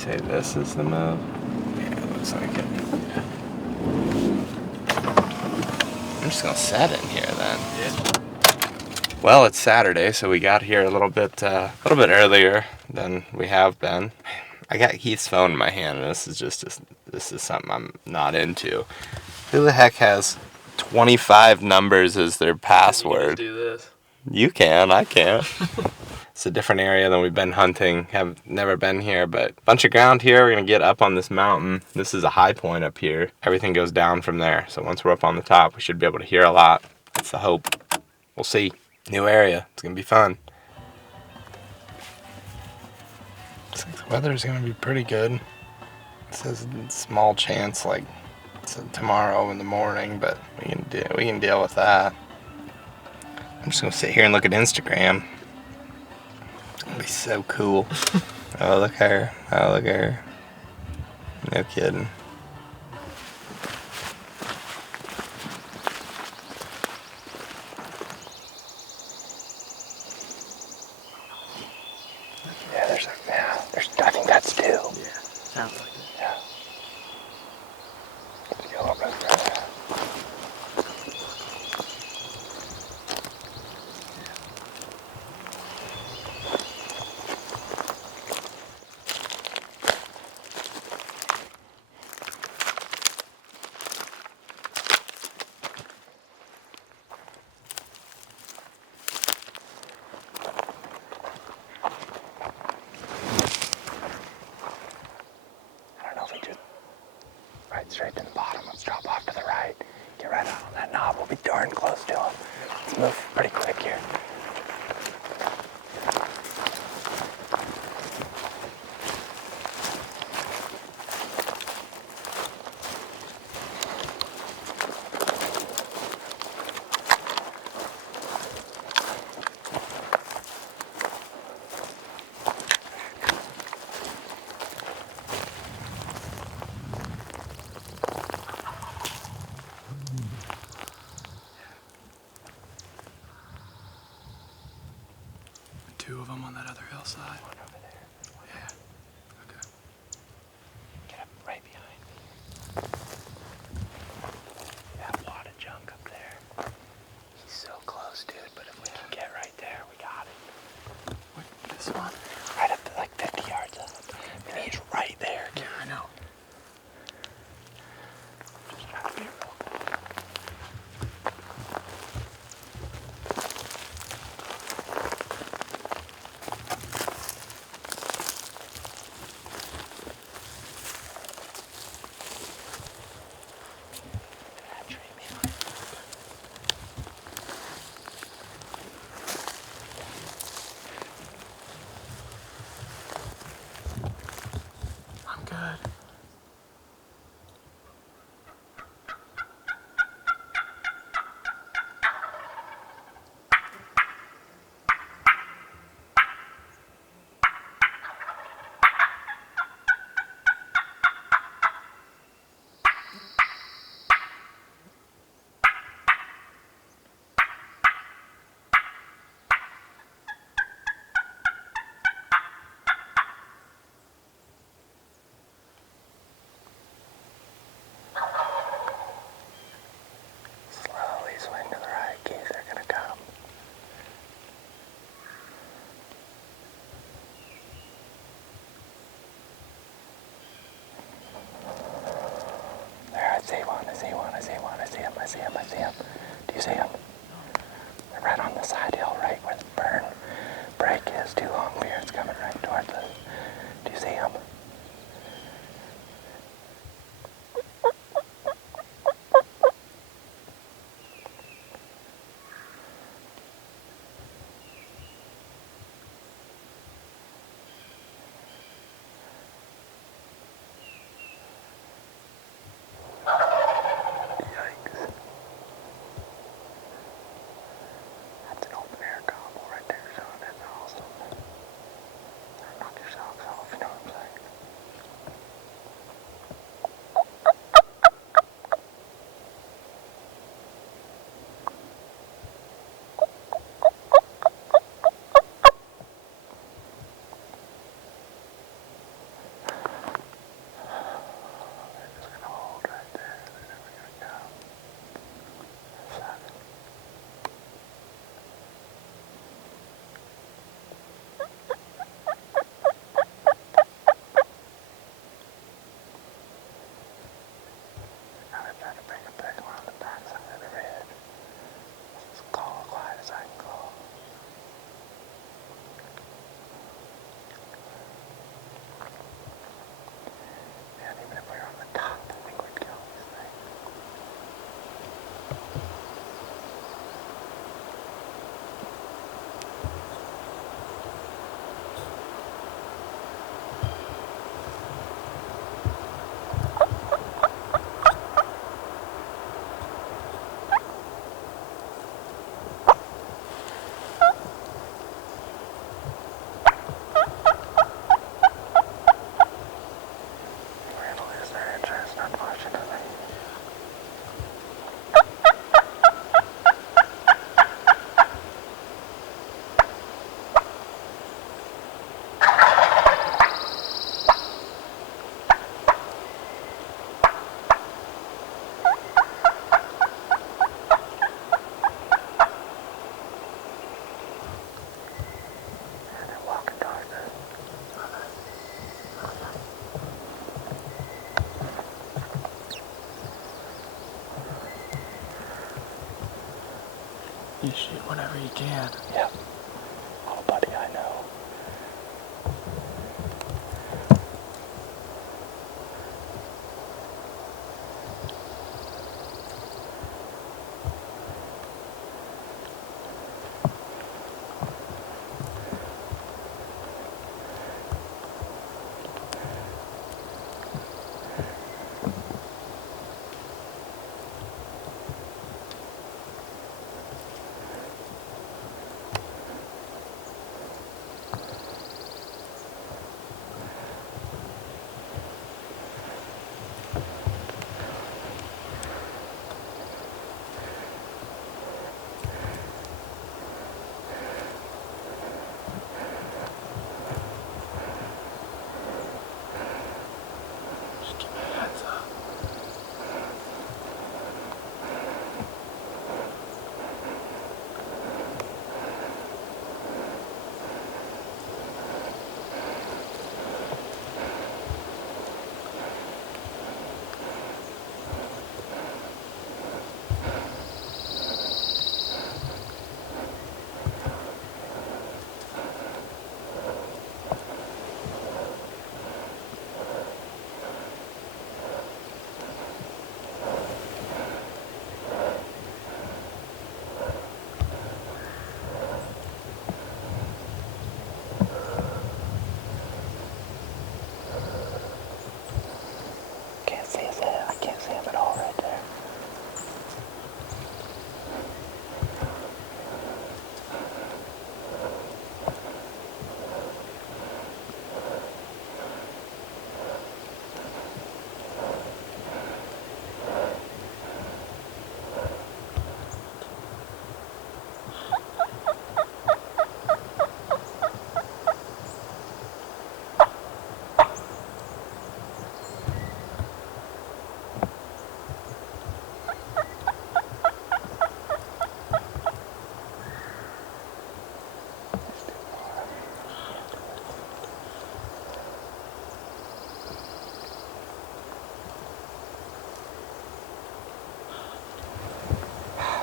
Say this is the move? Yeah, it looks like it. Yeah. I'm just gonna set in here then. Yeah. Well, it's Saturday, so we got here a little bit earlier than we have been. I got Heath's phone in my hand, and this is something I'm not into. Who the heck has 25 numbers as their password? You can just do this. You can, I can't. It's a different area than we've been hunting. Have never been here, but a bunch of ground here. We're gonna get up on this mountain. This is a high point up here. Everything goes down from there. So once we're up on the top, we should be able to hear a lot. That's the hope. We'll see. New area. It's gonna be fun. Looks like the weather's gonna be pretty good. It says small chance, like tomorrow in the morning, but we can deal with that. I'm just gonna sit here and look at Instagram. It's gonna be so cool. Oh, look at her. Oh, look at her. No kidding. I think that's two. Yeah, sounds like it. Yeah. Let's get a little bit further. Right straight to the bottom. Let's drop off to the right. Get right out on that knob. We'll be darn close to him. Let's move pretty quick here. Two of them on that other hillside. One over there. Yeah. Okay. Get up right behind me. That wad of junk up there. He's so close, dude, but if we can get right there, we got it. Wait, this one? Right up to like 50 yards up. And he's right there. Yeah, I know. Just try to be real. I'm good. Slowly swing to the right. Geese are gonna come. There, I see one. I see one. I see one. I see him. I see him. I see him. Do you see him? They're right on the side hill, right where the burn break is. Two long beards coming right towards us. Do you see him? Yikes. That's an open air gobble right there, Sean. That's awesome. Knock your socks off, you know what I'm saying? You shoot whenever you can. Yep. Oh, buddy, I know. Just give me a heads up. Can't see his head. I can't see him at all right there.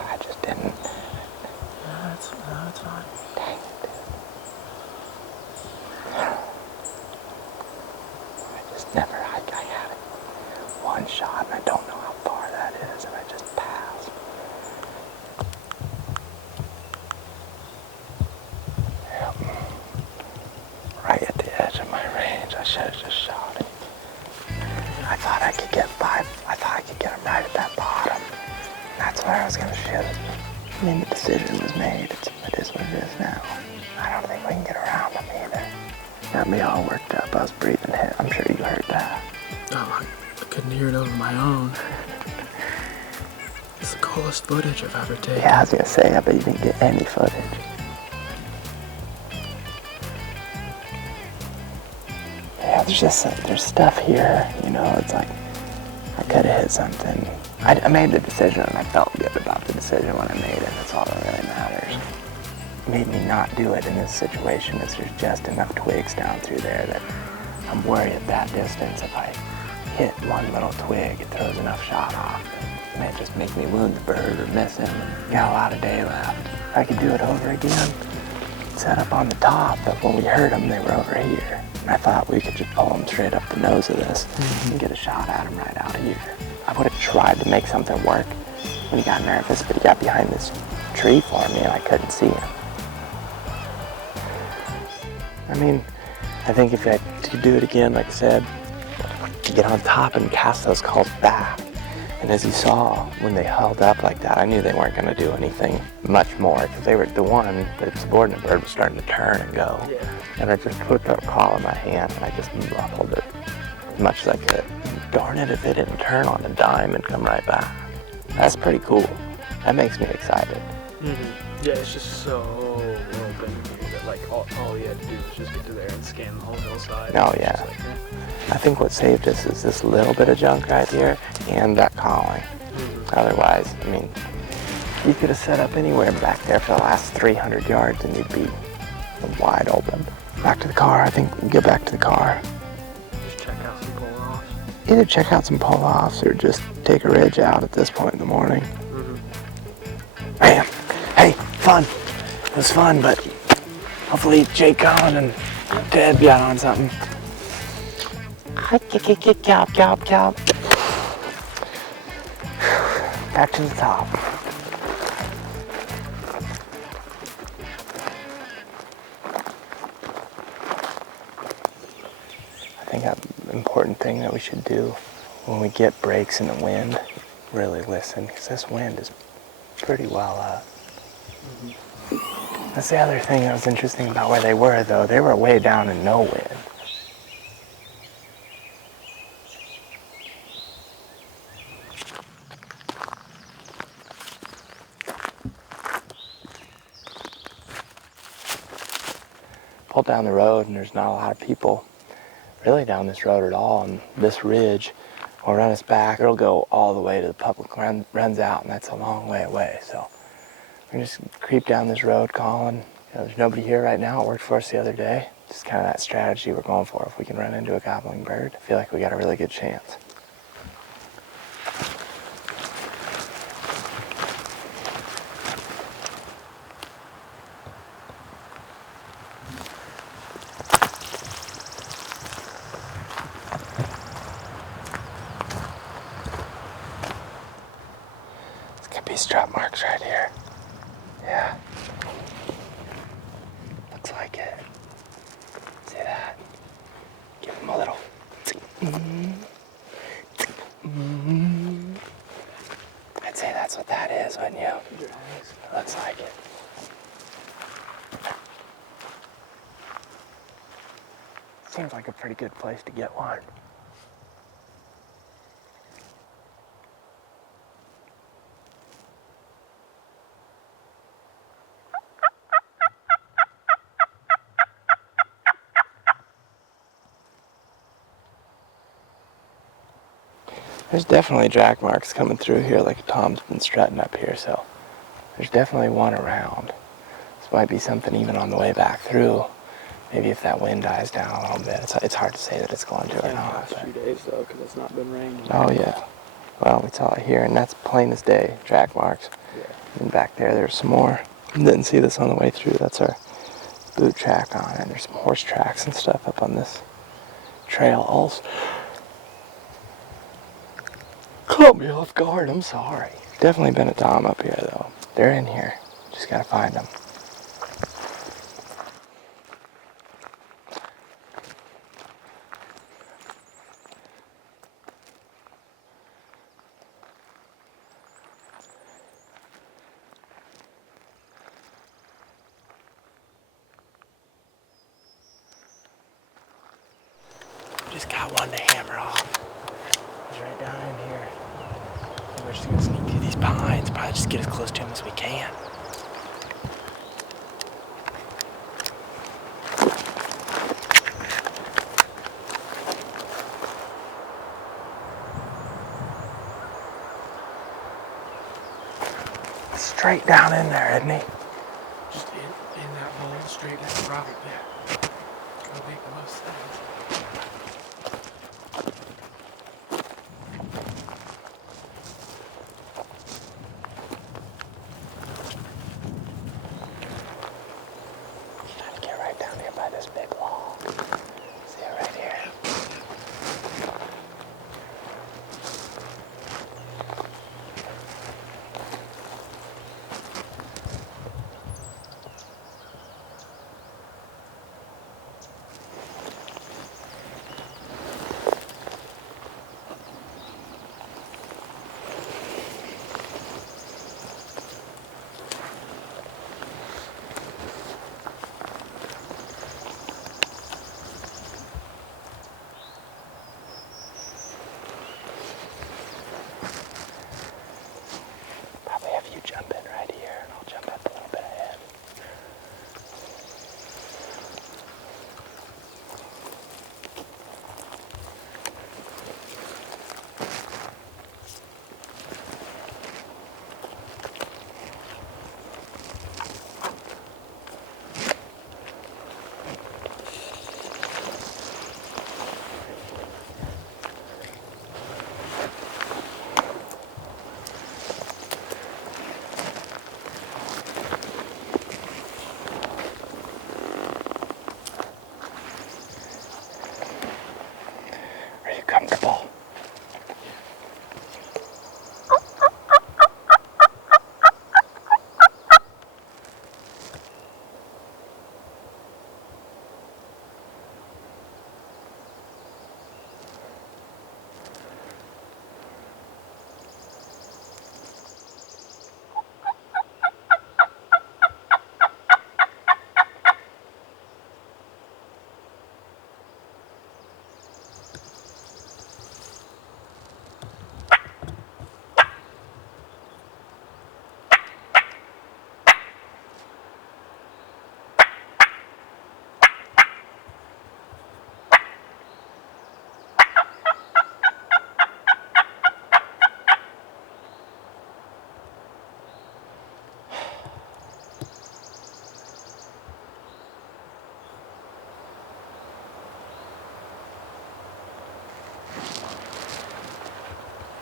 I just didn't. No, it's fine. Dang it, dude. I just never, I had it one shot and I don't know how far that is and I just passed. Yep. Right at the edge of my range, I should have just shot it. I thought I could get him right at that bottom. That's where I was gonna shoot it. I mean, the decision was made. It is what it is now. I don't think we can get around them either. Got me all worked up. I was breathing heavy. I'm sure you heard that. Oh, I couldn't hear it over my own. It's the coolest footage I've ever taken. Yeah, I was gonna say, I bet you didn't get any footage. Yeah, there's stuff here, you know, it's like, I could have hit something. I made the decision and I felt good about the decision when I made it. That's all that really matters. It made me not do it in this situation is there's just enough twigs down through there that I'm worried at that distance if I hit one little twig, it throws enough shot off. It may just make me wound the bird or miss him. Got a lot of day left. I could do it over again. Set up on the top, but when we heard them, they were over here. And I thought we could just pull them straight up the nose of this and get a shot at him right out of here. I would have tried to make something work when he got nervous, but he got behind this tree for me and I couldn't see him. I mean, I think if I could do it again, like I said, to get on top and cast those calls back. And as you saw, when they held up like that, I knew they weren't going to do anything much more because they were the subordinate bird was starting to turn and go. Yeah. And I just put that call in my hand and I just muffled it as much as I could. Darn it if it didn't turn on a dime and come right back. That's pretty cool. That makes me excited. Mm-hmm. Yeah, it's just so open here that like all you had to do was just get to there and scan the whole hillside. Oh yeah. Like, I think what saved us is this little bit of junk right here and that calling. Mm-hmm. Otherwise, I mean, you could have set up anywhere back there for the last 300 yards and you'd be wide open. Back to the car, I think we'll get back to the car. Just check out some pull-offs. Either check out some pull-offs or just take a ridge out at this point in the morning. Mm-hmm. Bam! Hey, fun. It was fun, but hopefully Jake, Colin, and Ted got on something. Back to the top. I think an important thing that we should do when we get breaks in the wind, really listen, because this wind is pretty well up. That's the other thing that was interesting about where they were, though. They were way down in no wind. Pulled down the road, and there's not a lot of people really down this road at all, and this ridge will run us back. It'll go all the way to the public, runs out, and that's a long way away. So we just creep down this road, Colin. There's nobody here right now. It worked for us the other day. Just kind of that strategy we're going for. If we can run into a gobbling bird, I feel like we got a really good chance. These drop marks right here. Yeah. Looks like it. See that? Give them a little. I'd say that's what that is, wouldn't you? Looks like it. Seems like a pretty good place to get one. There's definitely track marks coming through here, like Tom's been strutting up here, so there's definitely one around. This might be something even on the way back through. Maybe if that wind dies down a little bit. It's hard to say that it's going to or not. Last few days though, because it's not been raining. Oh yeah. Well, we saw it here, and that's plain as day, track marks. Yeah. And back there, there's some more. Didn't see this on the way through. That's our boot track on it. There's some horse tracks and stuff up on this trail also. Caught me off guard, I'm sorry. Definitely been a Dom up here though. They're in here. Just gotta find them. Just got one to hammer off. He's right down in here. We're just gonna sneak through these pines, probably just get as close to him as we can. Straight down in there, isn't he? Just in that hole, straight down the rocket there. Go make the most sense. Trying to get right down here by this big log. See it right here.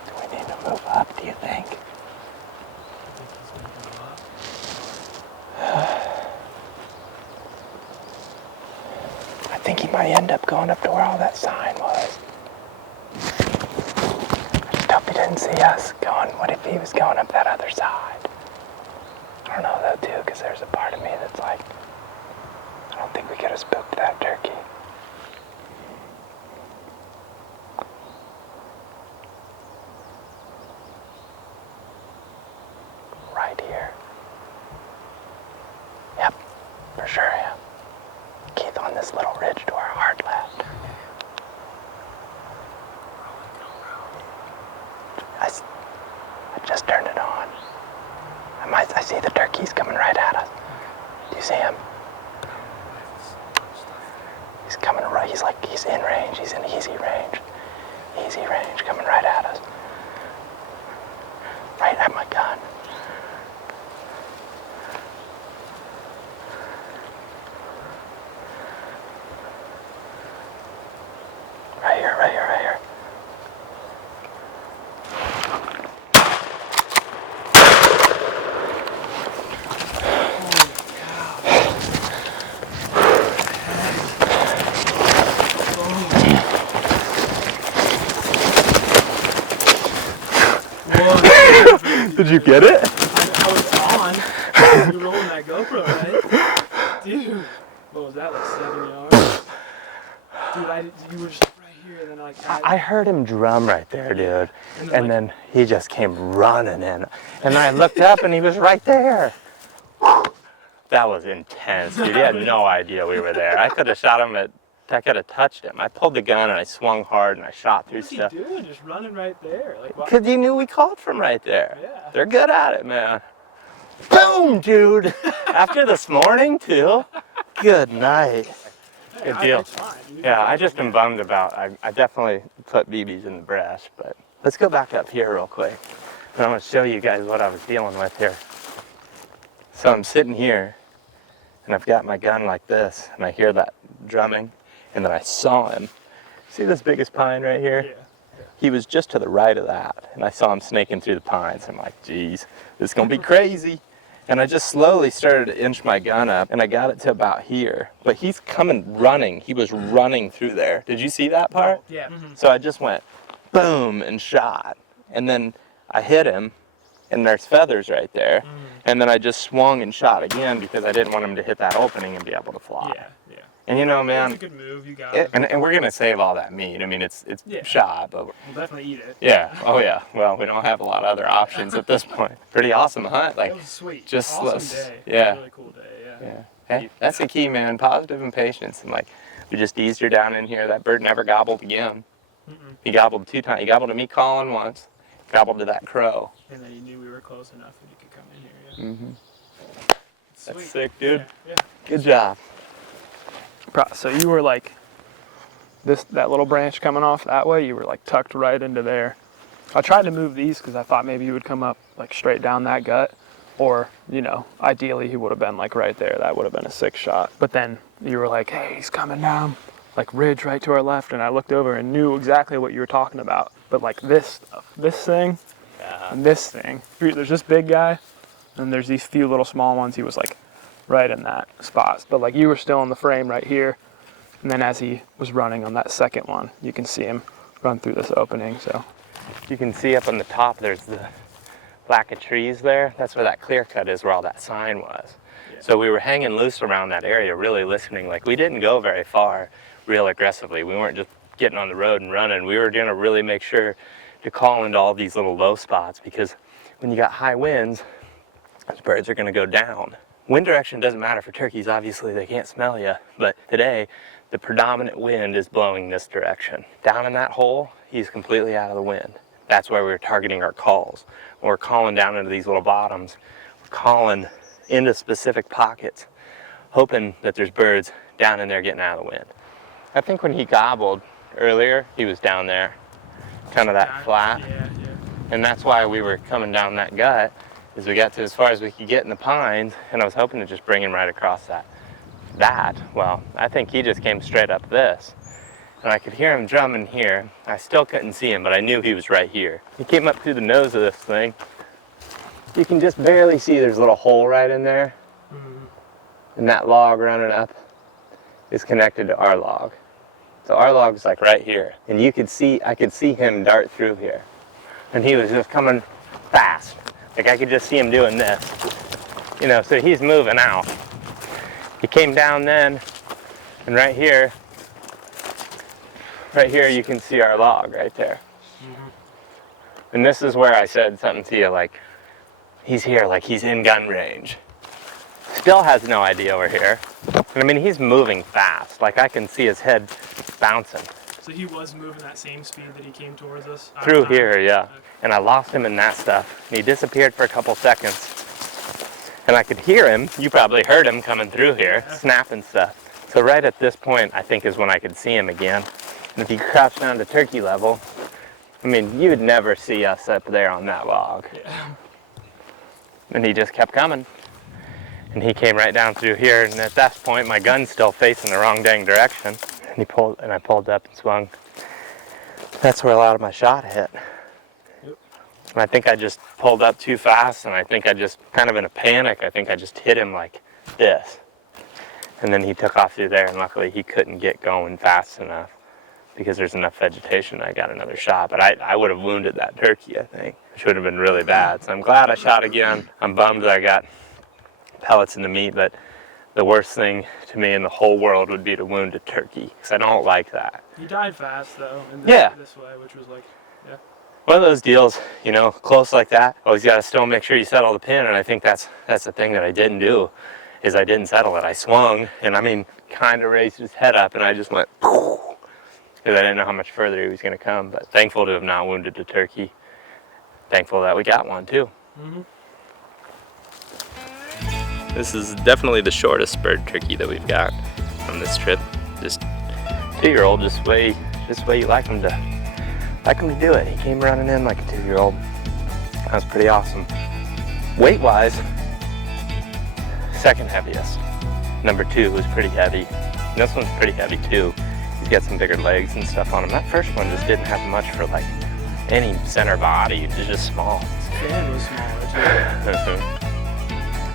Do we need to move up, do you think? I think he might end up going up to where all that sign was. I just hope he didn't see us going. What if he was going up that other side? I don't know though too, because there's a part of me that's like, I don't think we could have spooked that turkey. Right here. Yep, for sure, yeah. Keith on this little ridge to our hard left. I just turned it on. I see the turkeys coming right at us. Do you see him? He's coming right, he's in range, he's in easy range. Easy range, coming right at us. Right at my gun. Right here, right here, right here. Did you get it? I was on. You were rolling that GoPro, right? Dude, what was that, like 7 yards? Dude, you were just right here, and then like I heard him drum right there, dude. And then he just came running in. And I looked up and he was right there. That was intense, dude. He had no idea we were there. I could have shot him I could have touched him. I pulled the gun and I swung hard and I shot through stuff. What was he doing? Just running right there? Like, Because he knew we called from right there. Yeah. They're good at it, man. Boom, dude. After this morning, too. Good night. Good deal. It's fine. Yeah, I just am bummed about, I definitely put BBs in the breast, but let's go back up here real quick. And I'm going to show you guys what I was dealing with here. So I'm sitting here, and I've got my gun like this, and I hear that drumming, and then I saw him. See this biggest pine right here? Yeah. He was just to the right of that, and I saw him snaking through the pines. I'm like, geez, this is going to be crazy. And I just slowly started to inch my gun up, and I got it to about here. But he's coming running. He was running through there. Did you see that part? Yeah. So I just went boom and shot. And then I hit him, and there's feathers right there. And then I just swung and shot again because I didn't want him to hit that opening and be able to fly. Yeah, yeah. And you know, man, That's a good move. You got it. and we're gonna save all that meat. I mean, it's shot, but We'll definitely eat it. yeah, oh yeah. Well, we don't have a lot of other options at this point. Pretty awesome hunt, like That was sweet. just Awesome day. yeah. Really cool day. Yeah. Yeah. Hey, that's the key, man. Positive and patience. And like, we just eased her down in here. That bird never gobbled again. He gobbled 2 times. He gobbled to me calling once. Gobbled to that crow. And then you knew we were close enough that you could come in here. Yeah. That's Sweet. sick, dude. Yeah. Good job. So you were like that little branch coming off that way. You were like tucked right into there. I tried to move these because I thought maybe you would come up like straight down that gut, or you know, ideally he would have been like right there. That would have been a sick shot. But then you were like, hey, he's coming down, like ridge right to our left, and I looked over and knew exactly what you were talking about. But like this stuff, this thing, and this thing. There's this big guy, and there's these few little small ones. He was like right in that spot. But like you were still in the frame right here. And then as he was running on that second one, you can see him run through this opening. So You can see up on the top, there's the lack of trees there. That's where that clear cut is, where all that sign was. Yeah. So we were hanging loose around that area, really listening. Like, we didn't go very far real aggressively. We weren't just getting on the road and running. We were gonna really make sure to call into all these little low spots, because when you got high winds, those birds are gonna go down. Wind direction doesn't matter for turkeys. Obviously, they can't smell you. But today, the predominant wind is blowing this direction. Down in that hole, he's completely out of the wind. That's why we're targeting our calls. When we're calling down into these little bottoms, we're calling into specific pockets, hoping that there's birds down in there getting out of the wind. I think when he gobbled earlier, he was down there, kind of that flat. Yeah. And that's why we were coming down that gut, is we got to as far as we could get in the pines, and I was hoping to just bring him right across that. Well, I think he just came straight up this. and I could hear him drumming here. I still couldn't see him, but I knew he was right here. He came up through the nose of this thing. You can just barely see there's a little hole right in there. And that log running up is connected to our log. So our log's like right here. And you could see, I could see him dart through here. And he was just coming fast. Like I could just see him doing this. You know, so he's moving out. He came down then, and right here you can see our log right there. And this is where I said something to you like, he's here, like he's in gun range. Still has no idea we're here. And I mean, he's moving fast. Like I can see his head bouncing. So he was moving that same speed that he came towards us? Through here, yeah. Okay. And I lost him in that stuff. And he disappeared for a couple seconds. And I could hear him, you probably heard him coming through here, snapping stuff. So right at this point, I think is when I could see him again. And if he crouched down to turkey level, I mean, you would never see us up there on that log. Yeah. And he just kept coming. And he came right down through here, and at that point, my gun's still facing the wrong dang direction. And I pulled up and swung. That's where a lot of my shot hit. Yep. And I think I just pulled up too fast, and I think I just, kind of in a panic, I think I just hit him like this. And then he took off through there, and luckily he couldn't get going fast enough because there's enough vegetation. I got another shot, but I would have wounded that turkey, I think, which would have been really bad. So I'm glad I shot again. I'm bummed that I got pellets in the meat, but the worst thing to me in the whole world would be to wound a turkey, because I don't like that. He died fast though, in this way, which was like, yeah. One of those deals, you know, close like that, always got to still make sure you settle the pin, and I think that's the thing that I didn't do, is I didn't settle it. I swung, and I mean, kind of raised his head up, and I just went, because I didn't know how much further he was going to come, but thankful to have not wounded the turkey. Thankful that we got one too. This is definitely the shortest spurred turkey that we've got on this trip. Just 2-year-old, just the way you like him to do it. He came running in like a 2-year-old. That was pretty awesome. Weight-wise, second heaviest. Number 2 was pretty heavy. And this one's pretty heavy too. He's got some bigger legs and stuff on him. That first one just didn't have much for like any center body. It was just small. His fan was smaller too.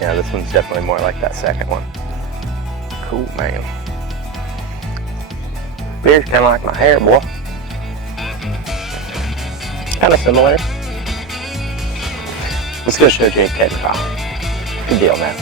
Yeah, this one's definitely more like that second one. Cool, man. Beard's kind of like my hair, boy. Kind of similar. Let's go show Jake Tethrd. Good deal, man.